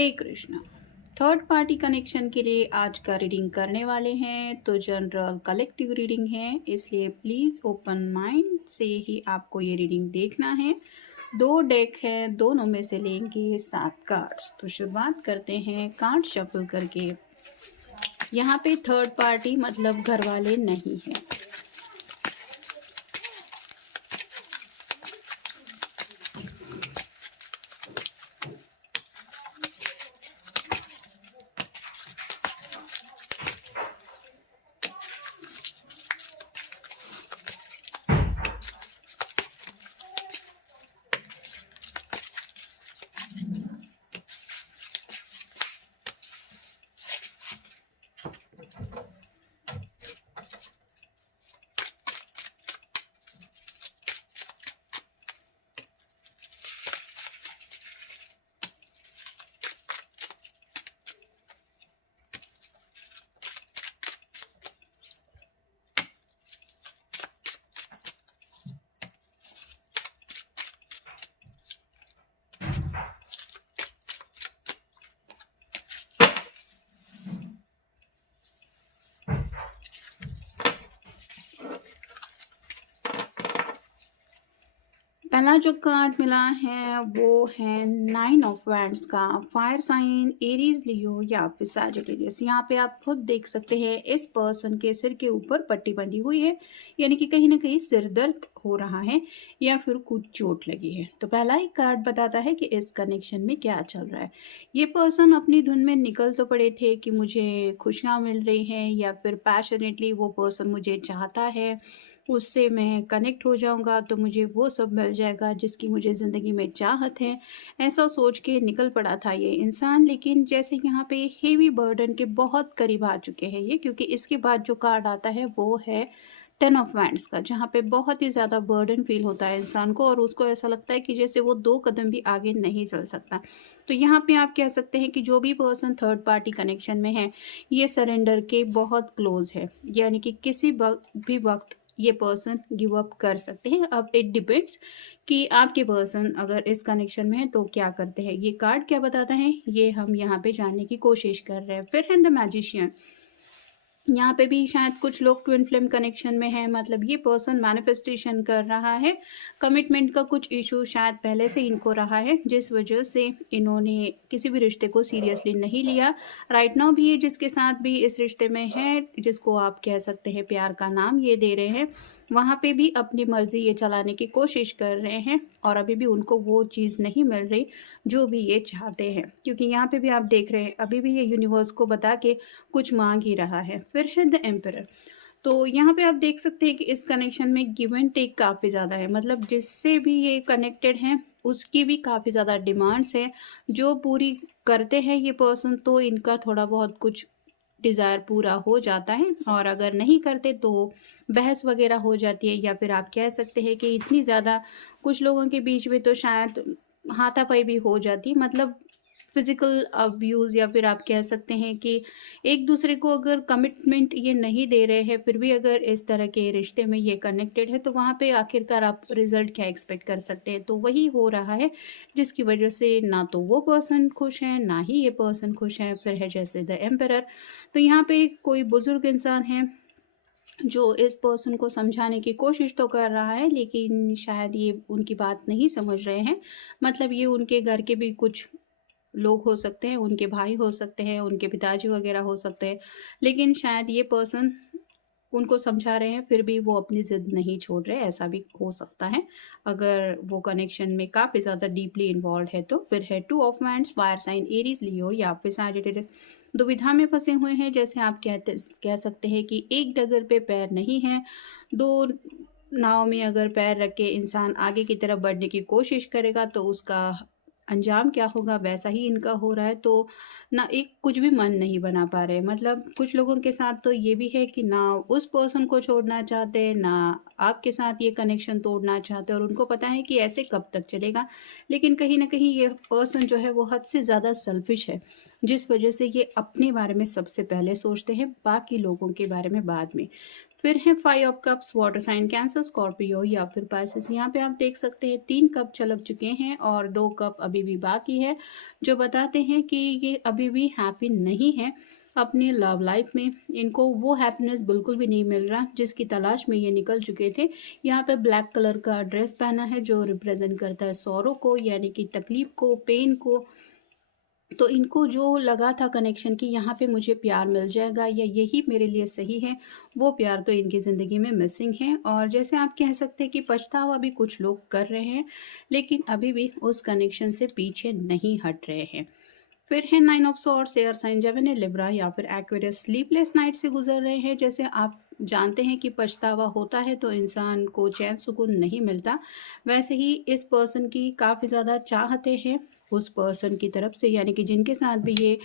हरे Krishna. Third party connection के लिए आज का रीडिंग करने वाले हैं तो जनरल कलेक्टिव रीडिंग है, इसलिए प्लीज़ ओपन माइंड से ही आपको ये रीडिंग देखना है। 2 डेक है, दोनों में से लेंगे 7 कार्ड्स। तो शुरुआत करते हैं कार्ड शफल करके। यहाँ पे थर्ड पार्टी मतलब घर वाले नहीं हैं। पहला जो कार्ड मिला है वो है 9 ऑफ वैंड्स का। फायर साइन एरीज, लियो या फिर सैजिटेरियस। यहाँ पे आप खुद देख सकते हैं इस पर्सन के सिर के ऊपर पट्टी बंधी हुई है, यानी कि कहीं ना कहीं सिर दर्द हो रहा है या फिर कुछ चोट लगी है। तो पहला ही कार्ड बताता है कि इस कनेक्शन में क्या चल रहा है। ये पर्सन अपनी धुन में निकल तो पड़े थे कि मुझे खुशियाँ मिल रही हैं या फिर पैशनेटली वो पर्सन मुझे चाहता है, उससे मैं कनेक्ट हो जाऊंगा तो मुझे वो सब मिल जाएगा जिसकी मुझे ज़िंदगी में चाहत है। ऐसा सोच के निकल पड़ा था ये इंसान, लेकिन जैसे यहाँ पे हेवी बर्डन के बहुत करीब आ चुके हैं ये, क्योंकि इसके बाद जो कार्ड आता है वो है 10 ऑफ वैंड्स का, जहाँ पे बहुत ही ज़्यादा बर्डन फील होता है इंसान को और उसको ऐसा लगता है कि जैसे वो 2 कदम भी आगे नहीं चल सकता। तो यहाँ पे आप कह सकते हैं कि जो भी पर्सन थर्ड पार्टी कनेक्शन में है ये सरेंडर के बहुत क्लोज है, यानी कि किसी भी वक्त ये पर्सन गिव अप कर सकते हैं। अब इट डिपेंड्स कि आपके पर्सन अगर इस कनेक्शन में है तो क्या करते हैं। ये कार्ड क्या बताता है ये हम यहाँ पे जानने की कोशिश कर रहे हैं। फिर है द मैजिशियन। यहाँ पे भी शायद कुछ लोग ट्विन फ्लेम कनेक्शन में हैं, मतलब ये पर्सन मैनिफेस्टेशन कर रहा है। कमिटमेंट का कुछ इशू शायद पहले से इनको रहा है, जिस वजह से इन्होंने किसी भी रिश्ते को सीरियसली नहीं लिया। राइट नाउ भी ये जिसके साथ भी इस रिश्ते में है, जिसको आप कह सकते हैं प्यार का नाम ये दे रहे हैं, वहाँ पे भी अपनी मर्जी ये चलाने की कोशिश कर रहे हैं और अभी भी उनको वो चीज़ नहीं मिल रही जो भी ये चाहते हैं। क्योंकि यहाँ पे भी आप देख रहे हैं अभी भी ये यूनिवर्स को बता के कुछ मांग ही रहा है। फिर है द एम्परर। तो यहाँ पे आप देख सकते हैं कि इस कनेक्शन में गिव एंड टेक काफ़ी ज़्यादा है, मतलब जिससे भी ये कनेक्टेड हैं उसकी भी काफ़ी ज़्यादा डिमांड्स हैं जो पूरी करते हैं ये पर्सन तो इनका थोड़ा बहुत कुछ डिज़ायर पूरा हो जाता है, और अगर नहीं करते तो बहस वगैरह हो जाती है, या फिर आप कह सकते हैं कि इतनी ज़्यादा कुछ लोगों के बीच में तो शायद हाथापाई भी हो जाती, मतलब फिज़िकल अब्यूज़, या फिर आप कह सकते हैं कि एक दूसरे को अगर कमिटमेंट ये नहीं दे रहे हैं फिर भी अगर इस तरह के रिश्ते में ये कनेक्टेड है तो वहाँ पे आखिरकार आप रिज़ल्ट क्या एक्सपेक्ट कर सकते हैं। तो वही हो रहा है जिसकी वजह से ना तो वो पर्सन खुश है ना ही ये पर्सन खुश है। फिर है जैसे द एम्परर। तो यहाँ पे कोई बुज़ुर्ग इंसान है जो इस पर्सन को समझाने की कोशिश तो कर रहा है, लेकिन शायद ये उनकी बात नहीं समझ रहे हैं। मतलब ये उनके घर के भी कुछ लोग हो सकते हैं, उनके भाई हो सकते हैं, उनके पिताजी वगैरह हो सकते हैं, लेकिन शायद ये पर्सन उनको समझा रहे हैं फिर भी वो अपनी ज़िद नहीं छोड़ रहे, ऐसा भी हो सकता है अगर वो कनेक्शन में काफ़ी ज़्यादा डीपली इन्वॉल्व है तो। फिर है 2 of wands, fire sign Aries, Leo या फिर सैजिटेरियस। दुविधा में फंसे हुए हैं, जैसे आप कह सकते हैं कि एक डगर पे पैर नहीं है। 2 नाव में अगर पैर रख के इंसान आगे की तरफ बढ़ने की कोशिश करेगा तो उसका अंजाम क्या होगा वैसा ही इनका हो रहा है। तो ना एक कुछ भी मन नहीं बना पा रहे, मतलब कुछ लोगों के साथ तो ये भी है कि ना उस पर्सन को छोड़ना चाहते, ना आपके साथ ये कनेक्शन तोड़ना चाहते, और उनको पता है कि ऐसे कब तक चलेगा। लेकिन कहीं ना कहीं ये पर्सन जो है वो हद से ज़्यादा सेल्फिश है, जिस वजह से ये अपने बारे में सबसे पहले सोचते हैं, बाकी लोगों के बारे में बाद में। फिर है 5 of cups, water sign Cancer, Scorpio या फिर पाइसेस। यहाँ पे आप देख सकते हैं 3 कप छलक चुके हैं और 2 कप अभी भी बाकी है, जो बताते हैं कि ये अभी भी हैप्पी नहीं है अपनी लव लाइफ में। इनको वो हैप्पीनेस बिल्कुल भी नहीं मिल रहा जिसकी तलाश में ये निकल चुके थे। यहाँ पे ब्लैक कलर का ड्रेस पहना है जो रिप्रेजेंट करता है सॉरो को, यानी कि तकलीफ को, पेन को। तो इनको जो लगा था कनेक्शन की यहाँ पे मुझे प्यार मिल जाएगा या यही मेरे लिए सही है, वो प्यार तो इनकी ज़िंदगी में मिसिंग है। और जैसे आप कह सकते हैं कि पछतावा भी कुछ लोग कर रहे हैं, लेकिन अभी भी उस कनेक्शन से पीछे नहीं हट रहे हैं। फिर है 9 of swords, air sign Gemini, Libra या फिर एक्वेरियस। स्लीपलेस नाइट से गुजर रहे हैं। जैसे आप जानते हैं कि पछतावा होता है तो इंसान को चैन सुकून नहीं मिलता, वैसे ही इस पर्सन की काफ़ी ज़्यादा चाहते हैं उस पर्सन की तरफ से, यानी कि जिनके साथ भी ये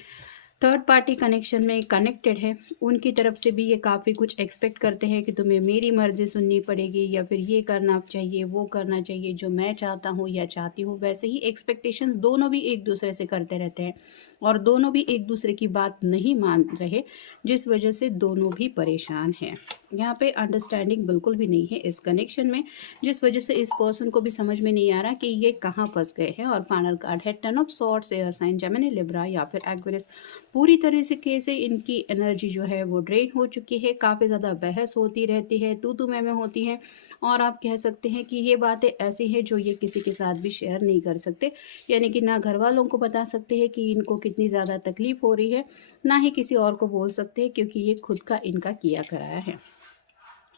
थर्ड पार्टी कनेक्शन में कनेक्टेड है, उनकी तरफ से भी ये काफ़ी कुछ एक्सपेक्ट करते हैं कि तुम्हें मेरी मर्ज़ी सुननी पड़ेगी या फिर ये करना चाहिए, वो करना चाहिए जो मैं चाहता हूँ या चाहती हूँ। वैसे ही एक्सपेक्टेशंस दोनों भी एक दूसरे से करते रहते हैं और दोनों भी एक दूसरे की बात नहीं मान रहे, जिस वजह से दोनों भी परेशान हैं। यहाँ पे अंडरस्टैंडिंग बिल्कुल भी नहीं है इस कनेक्शन में, जिस वजह से इस पर्सन को भी समझ में नहीं आ रहा कि ये कहाँ फंस गए हैं। और फाइनल कार्ड है 10 of swords, air sign Gemini, Libra या फिर एक्वेरियस। पूरी तरह से इनकी एनर्जी जो है वो ड्रेन हो चुकी है, काफ़ी ज़्यादा बहस होती रहती है, तू मैं होती है। और आप कह सकते हैं कि ये बातें ऐसी हैं जो ये किसी के साथ भी शेयर नहीं कर सकते, यानी कि ना घर वालों को बता सकते हैं कि इनको कितनी ज़्यादा तकलीफ़ हो रही है, ना ही किसी और को बोल सकते हैं, क्योंकि ये खुद का इनका किया कराया है।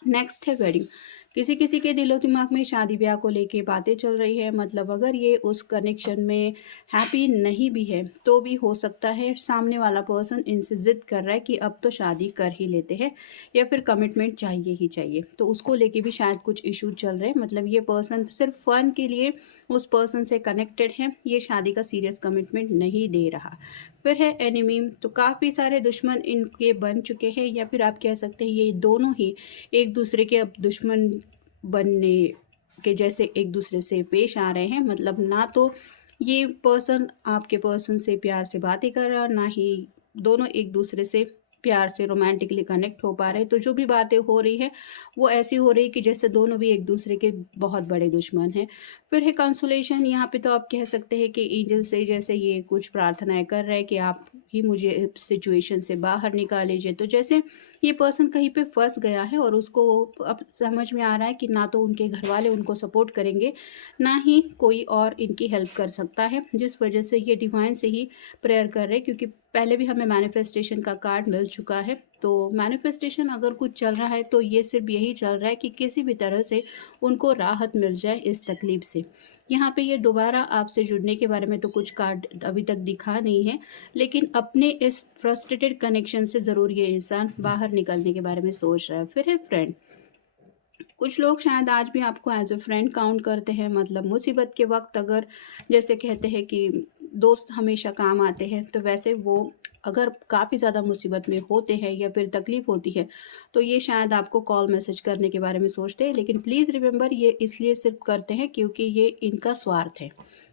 नेक्स्ट है वेडिंग। किसी किसी के दिलो दिमाग में शादी ब्याह को लेके बातें चल रही है, मतलब अगर ये उस कनेक्शन में हैप्पी नहीं भी है तो भी हो सकता है सामने वाला पर्सन इनसे ज़िद कर रहा है कि अब तो शादी कर ही लेते हैं या फिर कमिटमेंट चाहिए ही चाहिए, तो उसको लेके भी शायद कुछ इशू चल रहे हैं। मतलब ये पर्सन सिर्फ फन के लिए उस पर्सन से कनेक्टेड है, ये शादी का सीरियस कमिटमेंट नहीं दे रहा। फिर है एनिमी, तो काफ़ी सारे दुश्मन इनके बन चुके हैं, या फिर आप कह सकते हैं ये दोनों ही एक दूसरे के अब दुश्मन बनने के जैसे एक दूसरे से पेश आ रहे हैं। मतलब ना तो ये पर्सन आपके पर्सन से प्यार से बातें कर रहा, ना ही दोनों एक दूसरे से प्यार से रोमांटिकली कनेक्ट हो पा रहे। तो जो भी बातें हो रही है वो ऐसी हो रही कि जैसे दोनों भी एक दूसरे के बहुत बड़े दुश्मन हैं। फिर है कंसोलेशन, यहाँ पे तो आप कह सकते हैं कि एंजल से जैसे ये कुछ प्रार्थनाएं कर रहे हैं कि आप ही मुझे इस सिचुएशन से बाहर निकाल लीजिए। तो जैसे ये पर्सन कहीं पे फंस गया है और उसको अब समझ में आ रहा है कि ना तो उनके घर वाले उनको सपोर्ट करेंगे, ना ही कोई और इनकी हेल्प कर सकता है, जिस वजह से ये डिवाइन से ही प्रेयर कर रहे हैं। क्योंकि पहले भी हमें मैनिफेस्टेशन का कार्ड मिल चुका है, तो मैनिफेस्टेशन अगर कुछ चल रहा है तो ये सिर्फ यही चल रहा है कि किसी भी तरह से उनको राहत मिल जाए इस तकलीफ से। यहाँ पे ये दोबारा आपसे जुड़ने के बारे में तो कुछ कार्ड अभी तक दिखा नहीं है, लेकिन अपने इस फ्रस्ट्रेटेड कनेक्शन से ज़रूर ये इंसान बाहर निकलने के बारे में सोच रहा है। फिर है फ्रेंड, कुछ लोग शायद आज भी आपको एज अ फ्रेंड काउंट करते हैं। मतलब मुसीबत के वक्त अगर जैसे कहते हैं कि दोस्त हमेशा काम आते हैं, तो वैसे वो अगर काफ़ी ज़्यादा मुसीबत में होते हैं या फिर तकलीफ़ होती है तो ये शायद आपको कॉल मैसेज करने के बारे में सोचते हैं। लेकिन प्लीज़ रिमेंबर, ये इसलिए सिर्फ करते हैं क्योंकि ये इनका स्वार्थ है।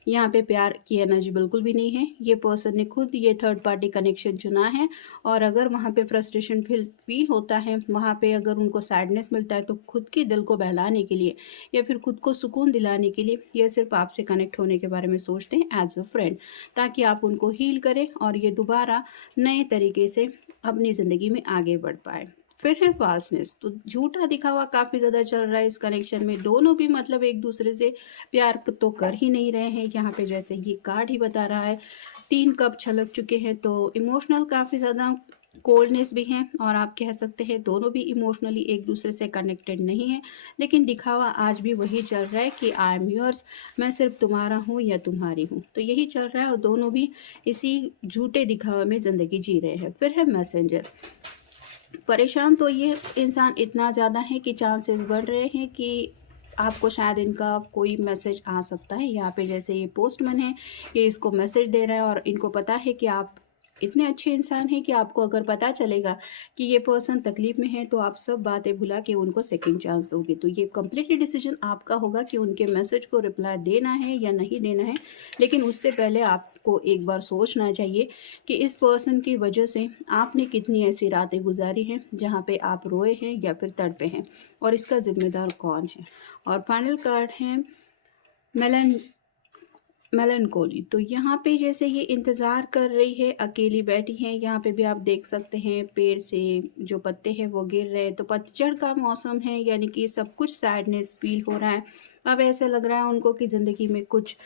यहाँ पे प्यार की एनर्जी बिल्कुल भी नहीं है। ये पर्सन ने खुद ये थर्ड पार्टी कनेक्शन चुना है, और अगर वहाँ पे फ्रस्ट्रेशन फील होता है, वहाँ पे अगर उनको सैडनेस मिलता है, तो खुद के दिल को बहलाने के लिए या फिर खुद को सुकून दिलाने के लिए ये सिर्फ आपसे कनेक्ट होने के बारे में सोचते हैं एज अ फ्रेंड, ताकि आप उनको हील करें और ये दोबारा नए तरीके से अपनी ज़िंदगी में आगे बढ़ पाए। फिर है फॉल्सनेस, तो झूठा दिखावा काफ़ी ज़्यादा चल रहा है इस कनेक्शन में। दोनों भी मतलब एक दूसरे से प्यार तो कर ही नहीं रहे हैं। यहाँ पे जैसे ये कार्ड ही बता रहा है 3 कप छलक चुके हैं, तो इमोशनल काफ़ी ज़्यादा कोल्डनेस भी है, और आप कह सकते हैं दोनों भी इमोशनली एक दूसरे से कनेक्टेड नहीं है। लेकिन दिखावा आज भी वही चल रहा है कि आई एम योर्स, मैं सिर्फ तुम्हारा हूँ या तुम्हारी हूँ, तो यही चल रहा है और दोनों भी इसी झूठे दिखावे में ज़िंदगी जी रहे हैं। फिर है मैसेंजर, परेशान तो ये इंसान इतना ज़्यादा है कि चांसेस बढ़ रहे हैं कि आपको शायद इनका कोई मैसेज आ सकता है। यहाँ पे जैसे ये पोस्टमैन है, ये इसको मैसेज दे रहा है और इनको पता है कि आप इतने अच्छे इंसान हैं कि आपको अगर पता चलेगा कि ये पर्सन तकलीफ़ में है, तो आप सब बातें भुला के उनको सेकंड चांस दोगे। तो ये कंप्लीटली डिसीजन आपका होगा कि उनके मैसेज को रिप्लाई देना है या नहीं देना है। लेकिन उससे पहले आपको एक बार सोचना चाहिए कि इस पर्सन की वजह से आपने कितनी ऐसी रातें गुजारी हैं जहाँ पे आप रोए हैं या फिर तड़पे हैं, और इसका ज़िम्मेदार कौन है। और फाइनल कार्ड है मेलन मेलनकोली। तो यहाँ पे जैसे ये इंतज़ार कर रही है, अकेली बैठी है। यहाँ पे भी आप देख सकते हैं पेड़ से जो पत्ते हैं वो गिर रहे हैं, तो पतझड़ का मौसम है, यानी कि सब कुछ सैडनेस फील हो रहा है। अब ऐसा लग रहा है उनको कि ज़िंदगी में कुछ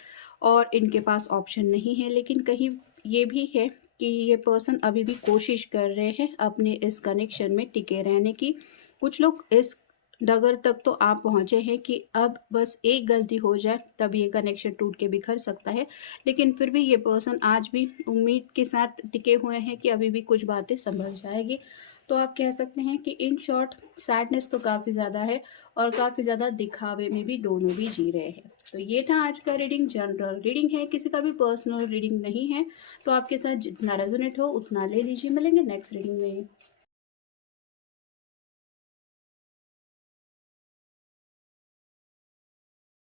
और इनके पास ऑप्शन नहीं है। लेकिन कहीं ये भी है कि ये पर्सन अभी भी कोशिश कर रहे हैं अपने इस कनेक्शन में टिके रहने की। कुछ लोग इस डगर तक तो आप पहुँचे हैं कि अब बस एक गलती हो जाए तब ये कनेक्शन टूट के बिखर सकता है। लेकिन फिर भी ये पर्सन आज भी उम्मीद के साथ टिके हुए हैं कि अभी भी कुछ बातें संभल जाएगी। तो आप कह सकते हैं कि इन शॉर्ट सैडनेस तो काफ़ी ज़्यादा है, और काफ़ी ज़्यादा दिखावे में भी दोनों भी जी रहे हैं। तो ये था आज का रीडिंग, जनरल रीडिंग है, किसी का भी पर्सनल रीडिंग नहीं है। तो आपके साथ जितना रेजोनेट हो उतना ले लीजिए। मिलेंगे नेक्स्ट रीडिंग में।